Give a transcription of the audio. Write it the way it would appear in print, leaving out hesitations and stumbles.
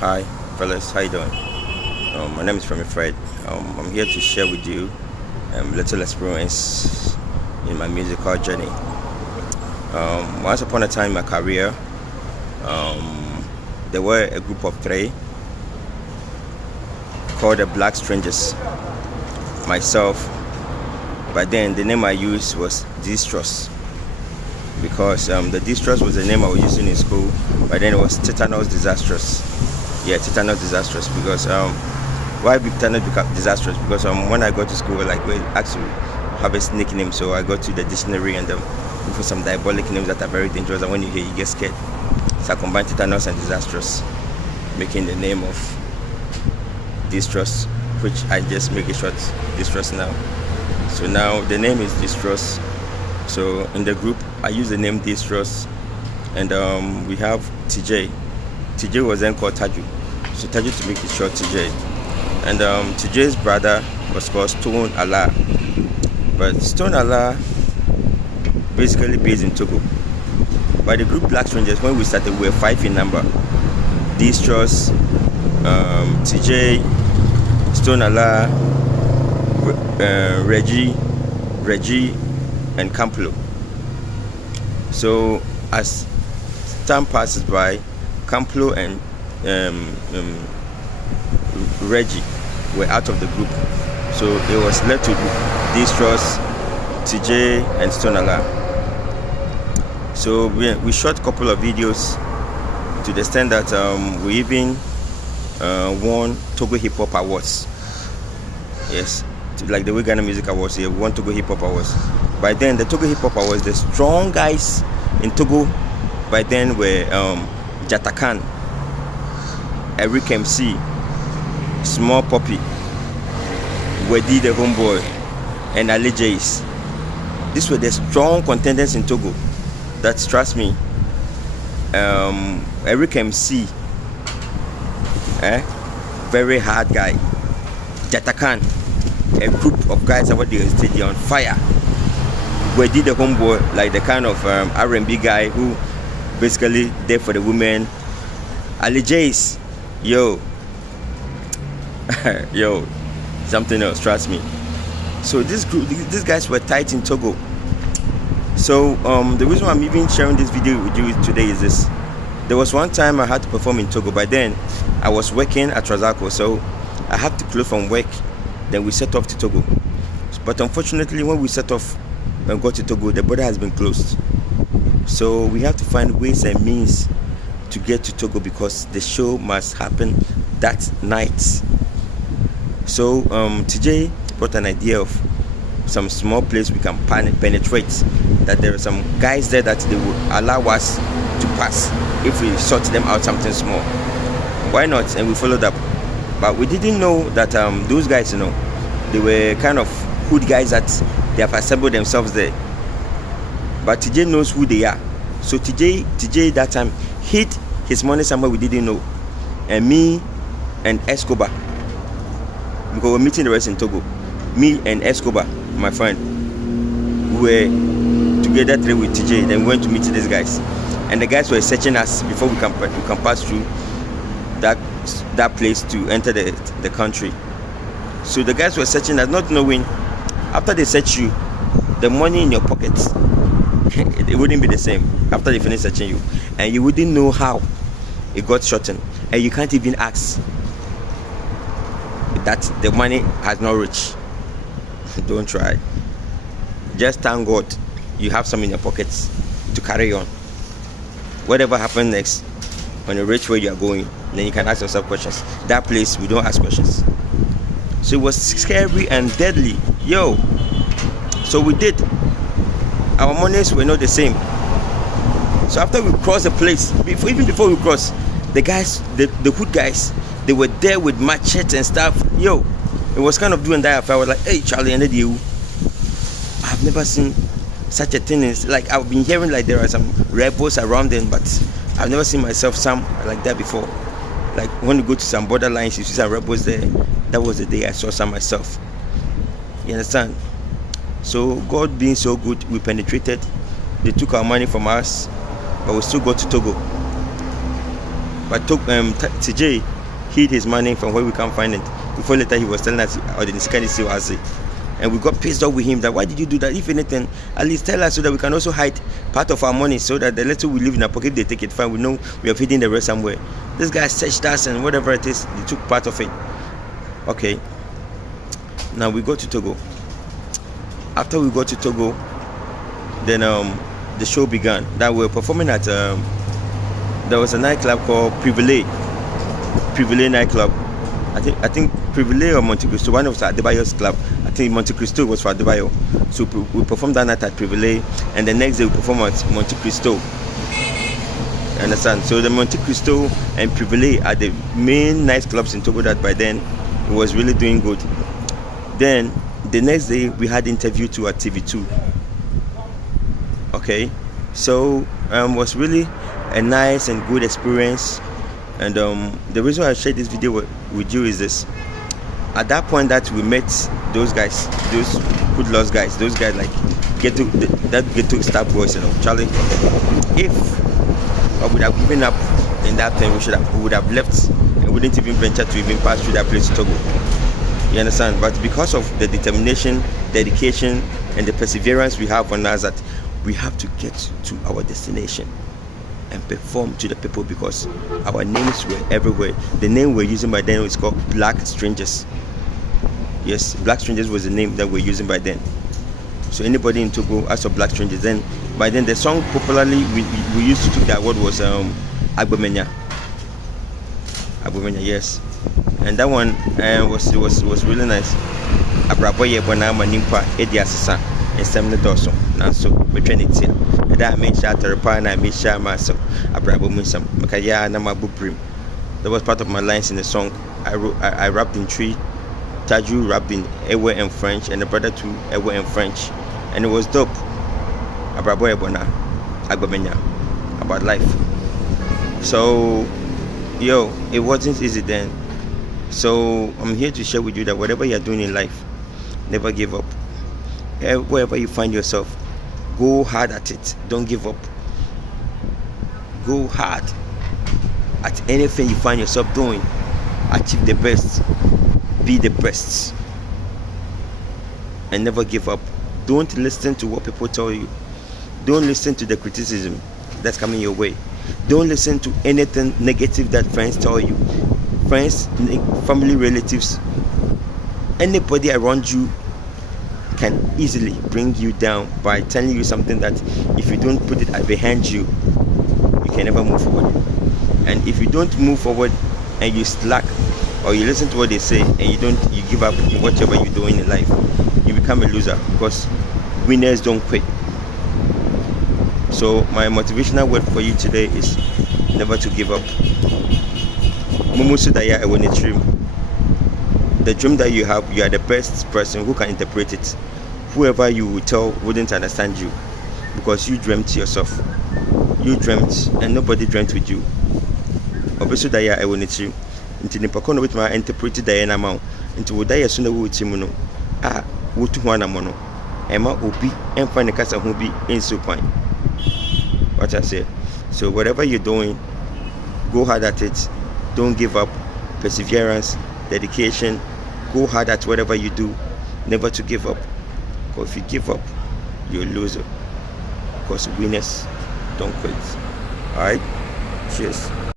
Hi, fellas. How you doing? My name is Femi Fred. I'm here to share with you little experience in my musical journey. Once upon a time in my career, there were a group of three called the Black Strangers. Myself, by then the name I used was Distrust because the Distrust was the name I was using in school. By then it was Tetanus Disastrous. Yeah, Tetanus Disastrous because why Tetanus become disastrous? Because when I got to school, like we actually have a nickname, so I go to the dictionary and look for some diabolic names that are very dangerous, and when you hear, you get scared. So I combined Tetanus and Disastrous, making the name of Distrust, which I just make it short, Distrust now. So now the name is Distrust. So in the group, I use the name Distrust, and we have TJ. TJ was then called Taju. So Taju, to make it short, TJ. And TJ's brother was called Stone Allah. But Stone Allah basically based in Togo. By the group Black Strangers, when we started, we were 5 in number. Distrust, TJ, Stone Allah, Reggie, and Camplo. So as time passes by, Camplo and Reggie were out of the group, so it was left to Distrust, TJ, and Stone Allah. So we shot a couple of videos to the extent that we even won Togo Hip Hop Awards. Yes, like the Ghana Music Awards. Here, we won Togo Hip Hop Awards. By then, the Togo Hip Hop Awards, the strong guys in Togo by then were Jatakan, Eric MC, Small Poppy, Wedi the Homeboy, and Ali Jace. These were the strong contenders in Togo. That's, trust me, Eric MC, very hard guy. Jatakan, a group of guys about the stage on fire. Wedi the Homeboy, like the kind of R&B guy who basically there for the women. Ali Jace, yo, something else, trust me. So this group, these guys were tight in Togo. So the reason why I'm even sharing this video with you today is this. There was one time I had to perform in Togo. By then, I was working at Trazako, so I had to close from work. Then we set off to Togo. But unfortunately, when we set off and got to Togo, the border has been closed. So we have to find ways and means to get to Togo because the show must happen that night. So TJ brought an idea of some small place we can penetrate, that there are some guys there that they would allow us to pass if we sort them out something small. Why not? And we followed up. But we didn't know that those guys, they were kind of hood guys that they have assembled themselves there. But TJ knows who they are. So TJ that time hid his money somewhere we didn't know. And me and Escobar, because we're meeting the rest in Togo. Me and Escobar, my friend, we were together three with TJ. Then we went to meet these guys. And the guys were searching us before we can pass through that place to enter the country. So the guys were searching us, not knowing, after they search you, the money in your pockets, it wouldn't be the same after they finish searching you, and you wouldn't know how it got shortened, and you can't even ask that the money has not reached. Don't try. Just thank God you have some in your pockets to carry on. Whatever happens next, when you reach where you are going, then you can ask yourself questions. That place, we don't ask questions. So it was scary and deadly, yo. So we did. Our monies were not the same. So after we crossed the place, even before we crossed, the guys, the hood guys, they were there with machetes and stuff. Yo, it was kind of doing that. I was like, hey, Charlie, and you, I've never seen such a thing. It's like I've been hearing like there are some rebels around them, but I've never seen myself some like that before. Like when you go to some borderlines, you see some rebels there. That was the day I saw some myself. You understand? So God being so good, we penetrated. They took our money from us, but we still got to Togo. But TJ hid his money from where we can't find it. Before later he was telling us, or the Niskani was it. And we got pissed off with him that why did you do that? If anything, at least tell us so that we can also hide part of our money so that the little we leave in our pocket, they take it fine. We know we have hidden the rest somewhere. This guy searched us and whatever it is, they took part of it. Okay. Now we go to Togo. After we got to Togo, then the show began. That we were performing at there was a nightclub called Privilege nightclub. I think Privilege or Monte Cristo, one of Adebayo's club. I think Monte Cristo was for Adebayo. So we performed that night at Privilege, and the next day we performed at Monte Cristo. Understand? So the Monte Cristo and Privilege are the main nightclubs in Togo that by then it was really doing good. Then the next day we had interview too at TV2. Okay, so was really a nice and good experience. And the reason why I shared this video with you is this. At that point that we met those guys, those good lost guys, those guys like get to star boys, Charlie. If I would have given up in that time, we would have left and wouldn't even venture to even pass through that place to Togo. You understand? But because of the determination, dedication, and the perseverance we have on us, that we have to get to our destination and perform to the people, because our names were everywhere. The name we're using by then was called Black Strangers. Yes, Black Strangers was the name that we're using by then. So anybody in Togo asked for Black Strangers. Then by then the song popularly we used to take that word was Agbomenya. Agbomenya, yes. And that one was really nice. Abraboye bona manimpa edi asesa ensem ne doso nanso betwe ne tia. That I made shot to reply and I made shot myself. Abrabo Munsam. Makaya na mabuprim. That was part of my lines in the song. I rapped in Tree. Taju rapped in Ewe and French, and the brother too Ewe and French. And it was dope. Abrabo Ebona Agbomenya about life. So it wasn't easy then. So I'm here to share with you that whatever you're doing in life, never give up. Wherever you find yourself, go hard at it. Don't give up. Go hard at anything you find yourself doing. Achieve the best. Be the best. And never give up. Don't listen to what people tell you. Don't listen to the criticism that's coming your way. Don't listen to anything negative that friends tell you. Friends, family, relatives, anybody around you can easily bring you down by telling you something that if you don't put it behind you, you can never move forward. And if you don't move forward and you slack, or you listen to what they say and you give up in whatever you're doing in life, you become a loser, because winners don't quit. So my motivational word for you today is never to give up. Mumusudaya Ewone dream. The dream that you have, you are the best person who can interpret it. Whoever you will tell wouldn't understand you, because you dreamt yourself. You dreamt and nobody dreamt with you. Obesudaya Ewone dream. Nti nipa kono bit ma interpret Diana ma. Nti wodaya so na wo timu no. Wotu ho anamo no. Ema obi emfa ne kasa ho bi enso kwan. What I say. So whatever you're doing, go hard at it. Don't give up. Perseverance, dedication. Go hard at whatever you do. Never to give up. Because if you give up, you're a loser. Because winners don't quit. Alright? Cheers.